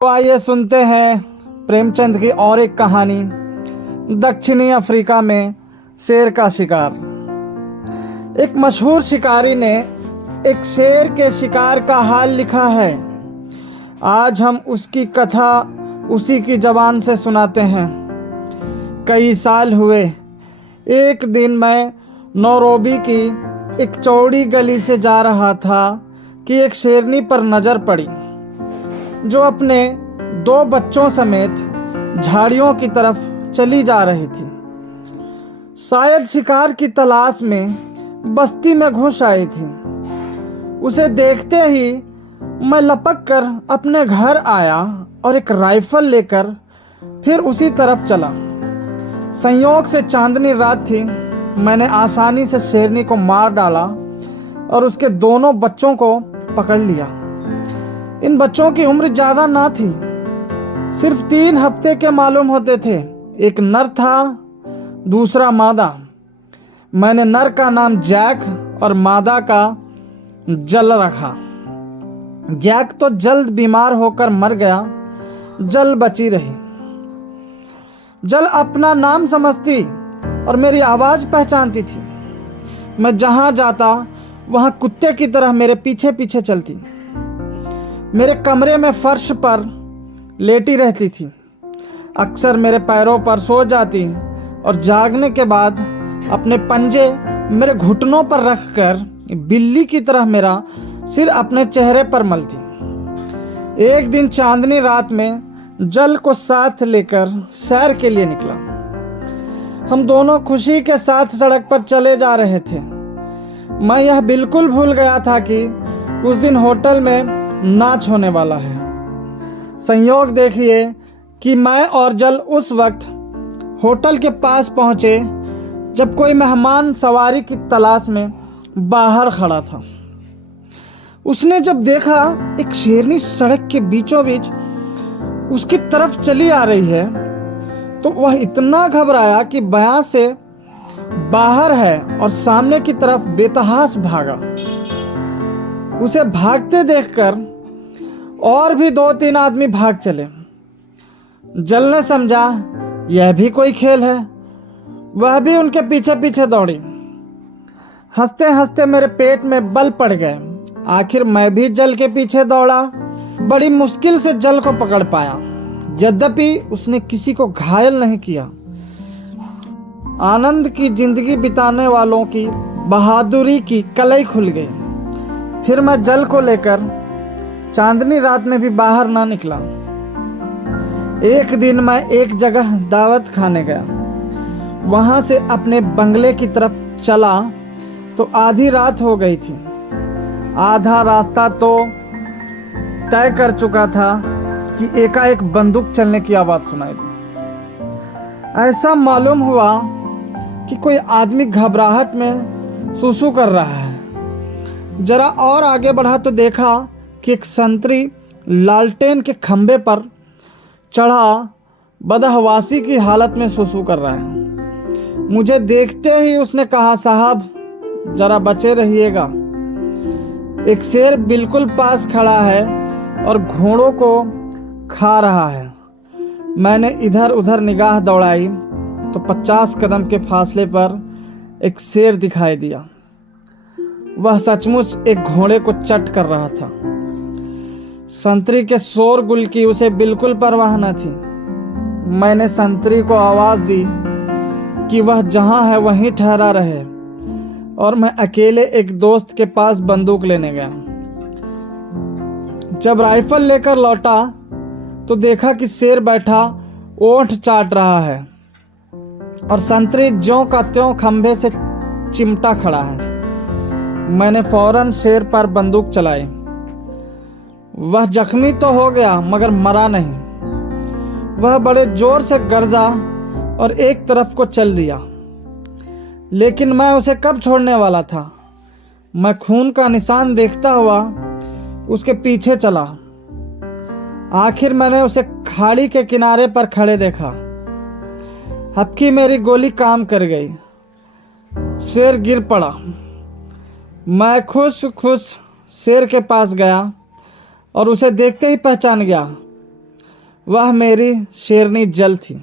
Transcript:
तो आइए सुनते हैं प्रेमचंद की और एक कहानी, दक्षिणी अफ्रीका में शेर का शिकार। एक मशहूर शिकारी ने एक शेर के शिकार का हाल लिखा है। आज हम उसकी कथा उसी की जबान से सुनाते हैं। कई साल हुए, एक दिन मैं नैरोबी की एक चौड़ी गली से जा रहा था कि एक शेरनी पर नजर पड़ी जो अपने 2 बच्चों समेत झाड़ियों की तरफ चली जा रही थी। शायद शिकार की तलाश में बस्ती में घुस आई थी। उसे देखते ही मैं लपक कर अपने घर आया और एक राइफल लेकर फिर उसी तरफ चला। संयोग से चांदनी रात थी। मैंने आसानी से शेरनी को मार डाला और उसके दोनों बच्चों को पकड़ लिया। इन बच्चों की उम्र ज्यादा ना थी, सिर्फ 3 हफ्ते के मालूम होते थे। एक नर था, दूसरा मादा। मैंने नर का नाम जैक और मादा का जल रखा। जैक तो जल्द बीमार होकर मर गया, जल बची रही। जल अपना नाम समझती और मेरी आवाज पहचानती थी। मैं जहां जाता वहां कुत्ते की तरह मेरे पीछे पीछे चलती। मेरे कमरे में फर्श पर लेटी रहती थी। अक्सर मेरे पैरों पर सो जाती और जागने के बाद अपने पंजे मेरे घुटनों पर रखकर बिल्ली की तरह मेरा सिर अपने चेहरे पर मलती। एक दिन चांदनी रात में जल को साथ लेकर सैर के लिए निकला। हम दोनों खुशी के साथ सड़क पर चले जा रहे थे। मैं यह बिल्कुल भूल गया था कि उस दिन होटल में नाच होने वाला है। संयोग देखिए कि मैं और जल उस वक्त होटल के पास पहुंचे जब कोई मेहमान सवारी की तलाश में बाहर खड़ा था। उसने जब देखा एक शेरनी सड़क के बीचों बीच उसकी तरफ चली आ रही है तो वह इतना घबराया कि बयां से बाहर है और सामने की तरफ बेतहाश भागा। उसे भागते देखकर और भी 2-3 आदमी भाग चले। जल ने समझा यह भी कोई खेल है, वह भी उनके पीछे पीछे दौड़ी। हंसते हंसते मेरे पेट में बल पड़ गए। आखिर मैं भी जल के पीछे दौड़ा। बड़ी मुश्किल से जल को पकड़ पाया, यद्यपि उसने किसी को घायल नहीं किया। आनंद की जिंदगी बिताने वालों की बहादुरी की कलई खुल गई। फिर मैं जल को लेकर चांदनी रात में भी बाहर ना निकला। एक दिन मैं एक जगह दावत खाने गया। वहां से अपने बंगले की तरफ चला तो आधी रात हो गई थी। आधा रास्ता तो तय कर चुका था कि एकाएक बंदूक चलने की आवाज सुनाई दी। ऐसा मालूम हुआ कि कोई आदमी घबराहट में सुसु कर रहा है। जरा और आगे बढ़ा तो देखा कि एक संतरी लालटेन के खंबे पर चढ़ा बदहवासी की हालत में सुसु कर रहा है। मुझे देखते ही उसने कहा, साहब जरा बचे रहिएगा, एक शेर बिल्कुल पास खड़ा है और घोड़ों को खा रहा है। मैंने इधर उधर निगाह दौड़ाई तो 50 कदम के फासले पर एक शेर दिखाई दिया। वह सचमुच एक घोड़े को चट कर रहा था। संतरी के शोरगुल की उसे बिल्कुल परवाह न थी। मैंने संतरी को आवाज दी कि वह जहां है वहीं ठहरा रहे और मैं अकेले एक दोस्त के पास बंदूक लेने गया। जब राइफल लेकर लौटा तो देखा कि शेर बैठा ओंठ चाट रहा है और संतरी ज्यों का त्यों खंभे से चिमटा खड़ा है। मैंने फौरन शेर पर बंदूक चलाई। वह जख्मी तो हो गया मगर मरा नहीं। वह बड़े जोर से गरजा और एक तरफ को चल दिया, लेकिन मैं उसे कब छोड़ने वाला था। मैं खून का निशान देखता हुआ उसके पीछे चला। आखिर मैंने उसे खाड़ी के किनारे पर खड़े देखा। हल्की मेरी गोली काम कर गई। शेर गिर पड़ा। मैं खुश शेर के पास गया और उसे देखते ही पहचान गया। वह मेरी शेरनी जल थी।